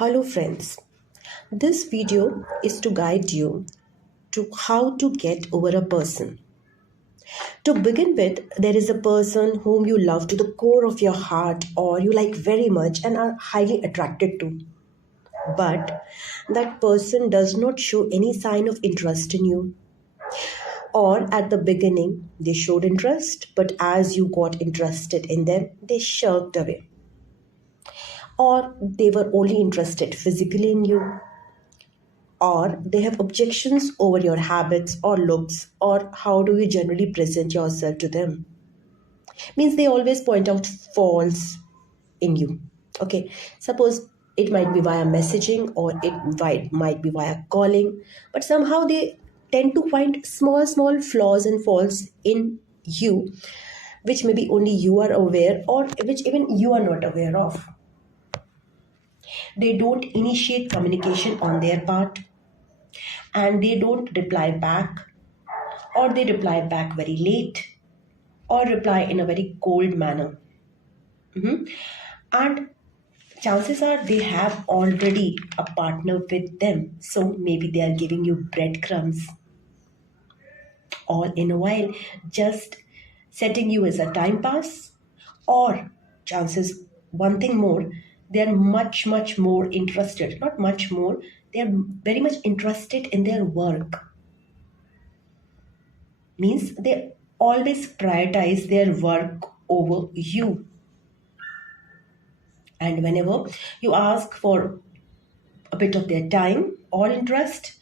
Hello friends, this video is to guide you to how to get over a person. To begin with, there is a person whom you love to the core of your heart or you like very much and are highly attracted to. But that person does not show any sign of interest in you. Or at the beginning, they showed interest, but as you got interested in them, they shirked away. Or they were only interested physically in you, or they have objections over your habits or looks or how do you generally present yourself to them. Means they always point out faults in you. Okay, suppose it might be via messaging or it might be via calling, but somehow they tend to find small flaws and faults in you, which maybe only you are aware or which even you are not aware of. They don't initiate communication on their part, and they don't reply back, or they reply back very late, or reply in a very cold manner. And chances are they have already a partner with them, so maybe they are giving you breadcrumbs all in a while, just setting you as a time pass, or chances one thing more, they are much more interested, not much more, they are very much interested in their work. Means they always prioritize their work over you. And whenever you ask for a bit of their time or interest,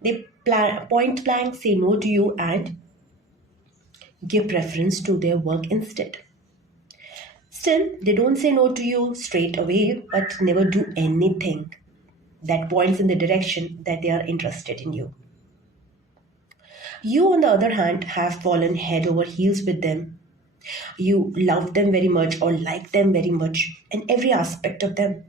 they point blank say no to you and give preference to their work instead. Still, they don't say no to you straight away, but never do anything that points in the direction that they are interested in you. You, on the other hand, have fallen head over heels with them. You love them very much or like them very much in every aspect of them.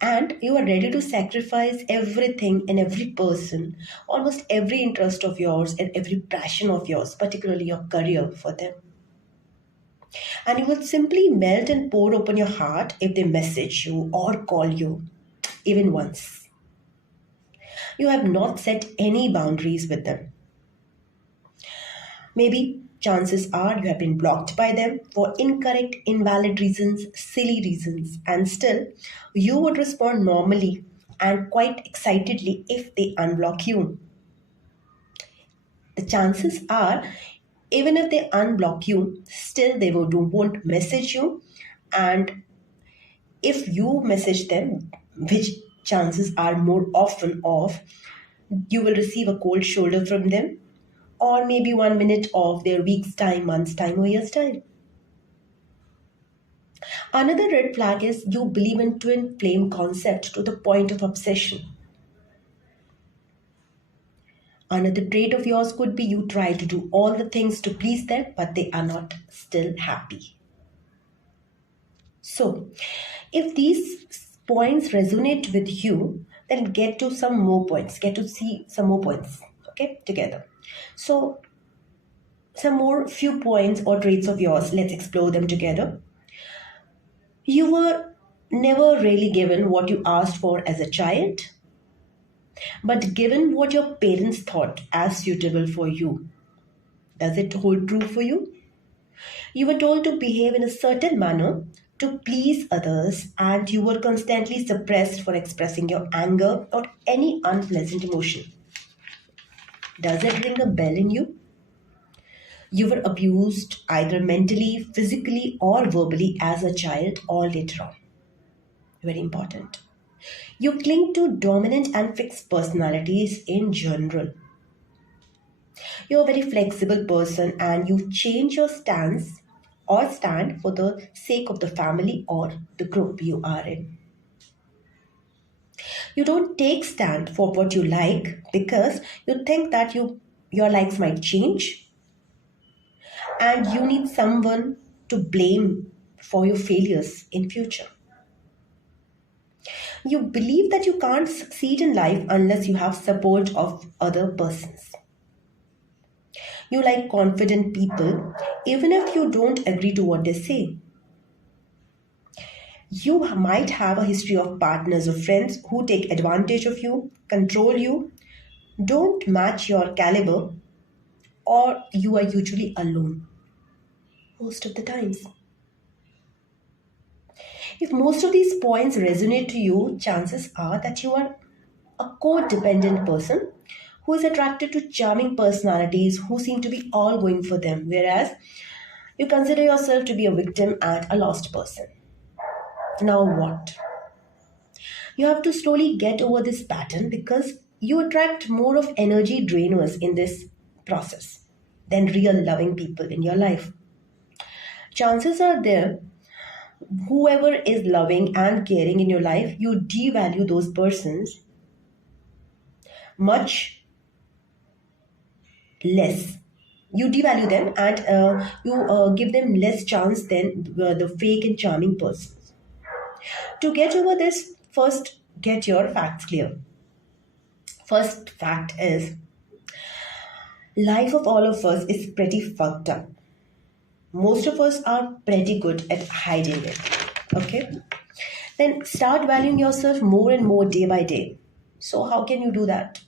And you are ready to sacrifice everything and every person, almost every interest of yours and every passion of yours, particularly your career, for them. And you will simply melt and pour open your heart if they message you or call you, even once. You have not set any boundaries with them. Maybe chances are you have been blocked by them for incorrect, invalid reasons, silly reasons, and still you would respond normally and quite excitedly if they unblock you. The chances are, even if they unblock you, still they won't message you, and if you message them, which chances are more often of, you will receive a cold shoulder from them, or maybe 1 minute of their week's time, month's time, or year's time. Another red flag is you believe in twin flame concept to the point of obsession. Another trait of yours could be you try to do all the things to please them, but they are not still happy. So, if these points resonate with you, then get to some more points, get to see some more points, okay, together. So, some more few points or traits of yours, let's explore them together. You were never really given what you asked for as a child, but given what your parents thought as suitable for you. Does it hold true for you? You were told to behave in a certain manner to please others, and you were constantly suppressed for expressing your anger or any unpleasant emotion. Does it ring a bell in you? You were abused either mentally, physically, or verbally as a child or later on. Very important. You cling to dominant and fixed personalities in general. You're a very flexible person and you change your stance or stand for the sake of the family or the group you are in. You don't take stand for what you like because you think that your likes might change and you need someone to blame for your failures in future. You believe that you can't succeed in life unless you have support of other persons. You like confident people even if you don't agree to what they say. You might have a history of partners or friends who take advantage of you, control you, don't match your caliber, or you are usually alone most of the times. If most of these points resonate to you, chances are that you are a codependent person who is attracted to charming personalities who seem to be all going for them, whereas you consider yourself to be a victim and a lost person. Now, what? You have to slowly get over this pattern because you attract more of energy drainers in this process than real loving people in your life. Chances are there, whoever is loving and caring in your life, you devalue those persons much less. You devalue them and you give them less chance than the fake and charming persons. To get over this, first get your facts clear. First fact is life of all of us is pretty fucked up. Most of us are pretty good at hiding it. Okay? Then start valuing yourself more and more day by day. So, how can you do that?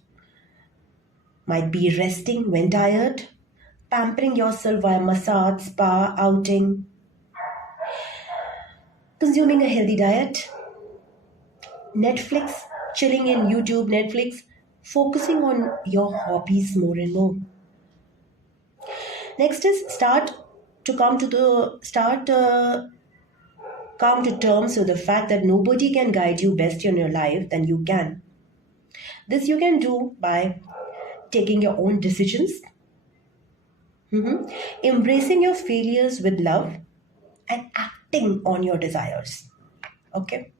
Might be resting when tired, pampering yourself via massage, spa, outing, consuming a healthy diet, Netflix, chilling in YouTube, Netflix, focusing on your hobbies more and more. Next is come to terms with the fact that nobody can guide you best in your life than you can. This you can do by taking your own decisions, embracing your failures with love, and acting on your desires. Okay.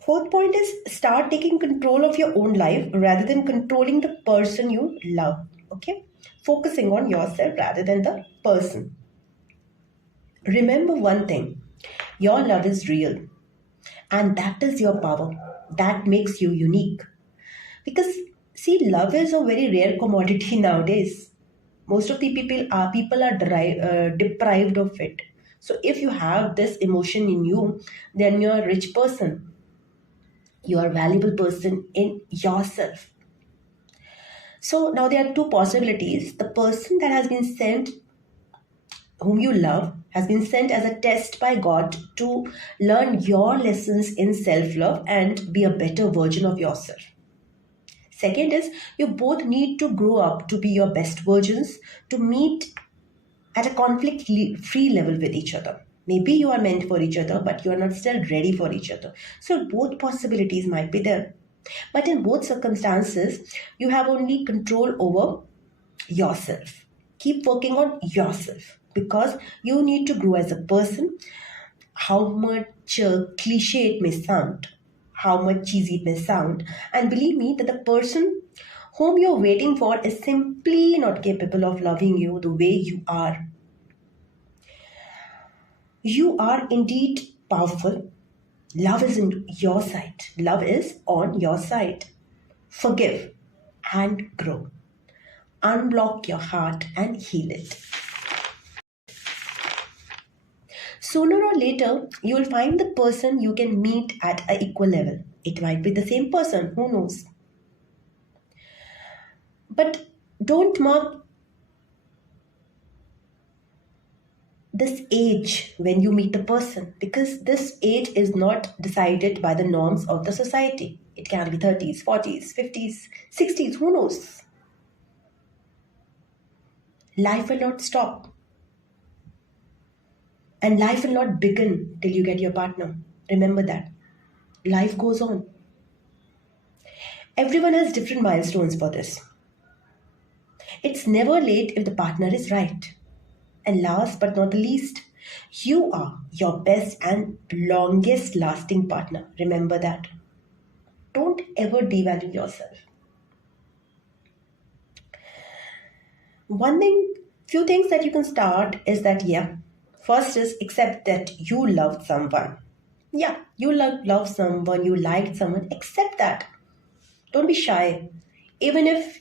Fourth point is start taking control of your own life rather than controlling the person you love. Okay. Focusing on yourself rather than the person. Remember one thing, your love is real, and that is your power. That makes you unique. Because, see, love is a very rare commodity nowadays. Most of the people are deprived of it. So, if you have this emotion in you, then you're a rich person. You are a valuable person in yourself. So, now there are two possibilities. The person that has been sent whom you love has been sent as a test by God to learn your lessons in self love and be a better version of yourself. Second is you both need to grow up to be your best versions to meet at a conflict free level with each other. Maybe you are meant for each other, but you are not still ready for each other. So both possibilities might be there. But in both circumstances, you have only control over yourself. Keep working on yourself because you need to grow as a person. How much cliche it may sound, how much cheesy it may sound, and believe me that the person whom you're waiting for is simply not capable of loving you the way you are. You are indeed powerful. Love is in your side. Love is on your side. Forgive and grow. Unblock your heart and heal it. Sooner or later, you will find the person you can meet at an equal level. It might be the same person, who knows? But don't mark this age when you meet the person because this age is not decided by the norms of the society. It can be 30s, 40s, 50s, 60s, who knows? Life will not stop. And life will not begin till you get your partner. Remember that. Life goes on. Everyone has different milestones for this. It's never late if the partner is right. And last but not the least, you are your best and longest lasting partner. Remember that. Don't ever devalue yourself. Few things that you can start is that, first is accept that you loved someone. Yeah, you love someone, you liked someone, accept that. Don't be shy. Even if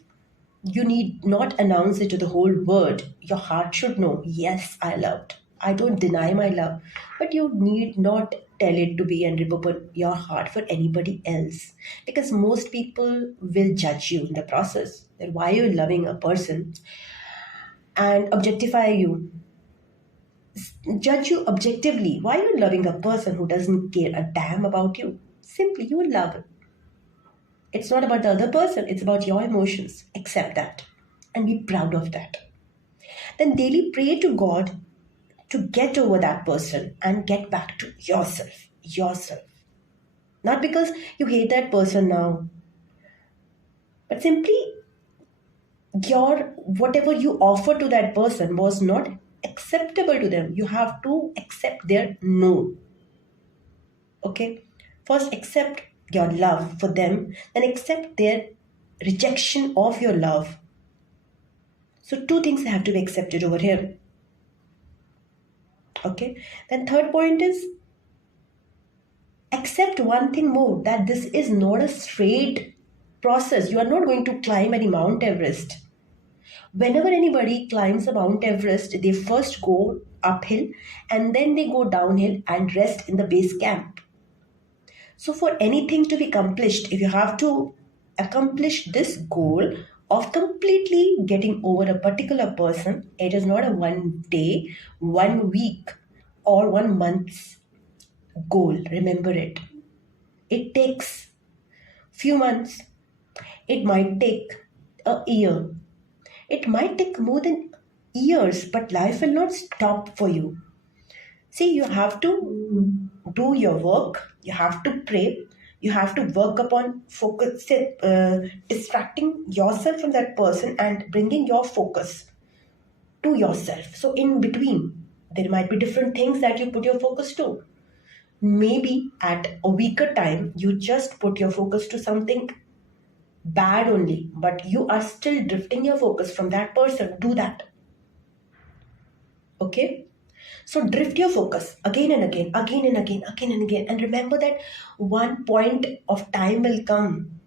you need not announce it to the whole world, your heart should know, yes, I loved. I don't deny my love, but you need not tell it to be and rip open your heart for anybody else. Because most people will judge you in the process. That why you're loving a person and objectify you, judge you objectively. Why you're loving a person who doesn't care a damn about you? Simply, you love it. It's not about the other person, it's about your emotions. Accept that and be proud of that. Then daily pray to God to get over that person and get back to yourself. Yourself. Not because you hate that person now, but simply your whatever you offer to that person was not acceptable to them. You have to accept their no. Okay? First accept your love for them, then accept their rejection of your love. So two things have to be accepted over here. Okay? Then third point is accept one thing more, that this is not a straight process. You are not going to climb any Mount Everest. Whenever anybody climbs a Mount Everest, they first go uphill and then they go downhill and rest in the base camp. So, for anything to be accomplished, if you have to accomplish this goal of completely getting over a particular person, it is not a 1 day, 1 week, or 1 month's goal. Remember it. It takes few months. It might take a year. It might take more than years, but life will not stop for you. See, you have to do your work, you have to pray, you have to work upon focus, distracting yourself from that person and bringing your focus to yourself. So, in between, there might be different things that you put your focus to. Maybe at a weaker time, you just put your focus to something bad only, but you are still drifting your focus from that person. Do that. Okay? So drift your focus again and again, again and again, again and again. And remember that one point of time will come.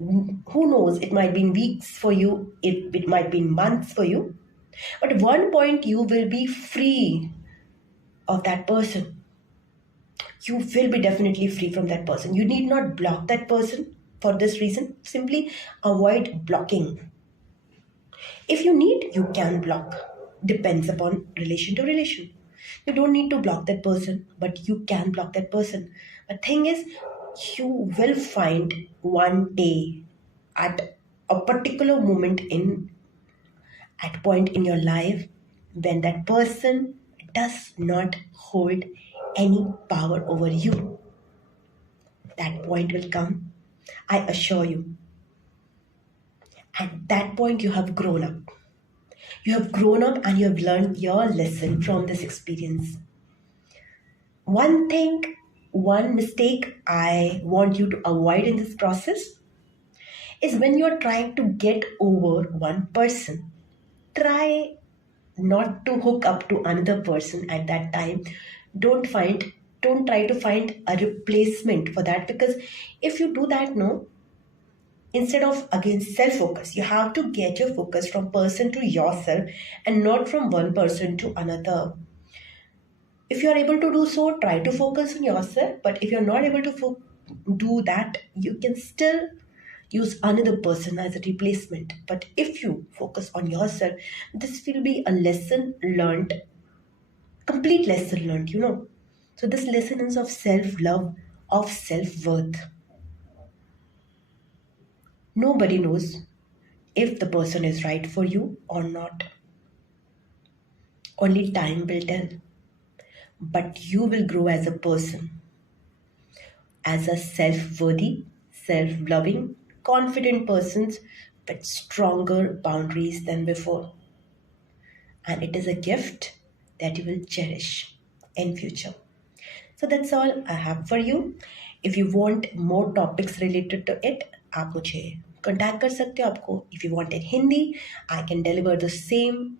Who knows? It might be in weeks for you, it might be in months for you. But at one point you will be free of that person. You will be definitely free from that person. You need not block that person for this reason. Simply avoid blocking. If you need, you can block. Depends upon relation to relation. You don't need to block that person, but you can block that person. The thing is, you will find one day at a particular moment at point in your life when that person does not hold any power over you. That point will come, I assure you. At that point, you have grown up. You have grown up and you have learned your lesson from this experience. One thing, one mistake I want you to avoid in this process is when you're trying to get over one person, try not to hook up to another person at that time. Don't try to find a replacement for that, because if you do that, no, instead of again self-focus, you have to get your focus from person to yourself and not from one person to another. If you are able to do so, try to focus on yourself. But if you're not able to do that, you can still use another person as a replacement. But if you focus on yourself, this will be a lesson learned, complete lesson learned. So this lesson is of self-love, of self-worth. Nobody knows if the person is right for you or not. Only time will tell. But you will grow as a person, as a self-worthy, self-loving, confident person with stronger boundaries than before. And it is a gift that you will cherish in future. So that's all I have for you. If you want more topics related to it, आप मुझे contact कर सकते हो आपको. If you want in Hindi, I can deliver the same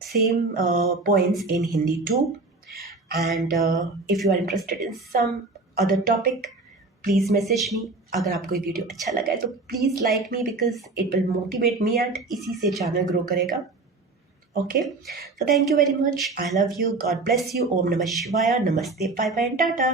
points in Hindi too. And if you are interested in some other topic, please message me. अगर आपको ये video अच्छा लगा है तो please like me, because it will motivate me and इसी से channel grow करेगा. Okay. So thank you very much. I love you. God bless you. Om Namah Shivaya. Namaste. Bye bye and tata.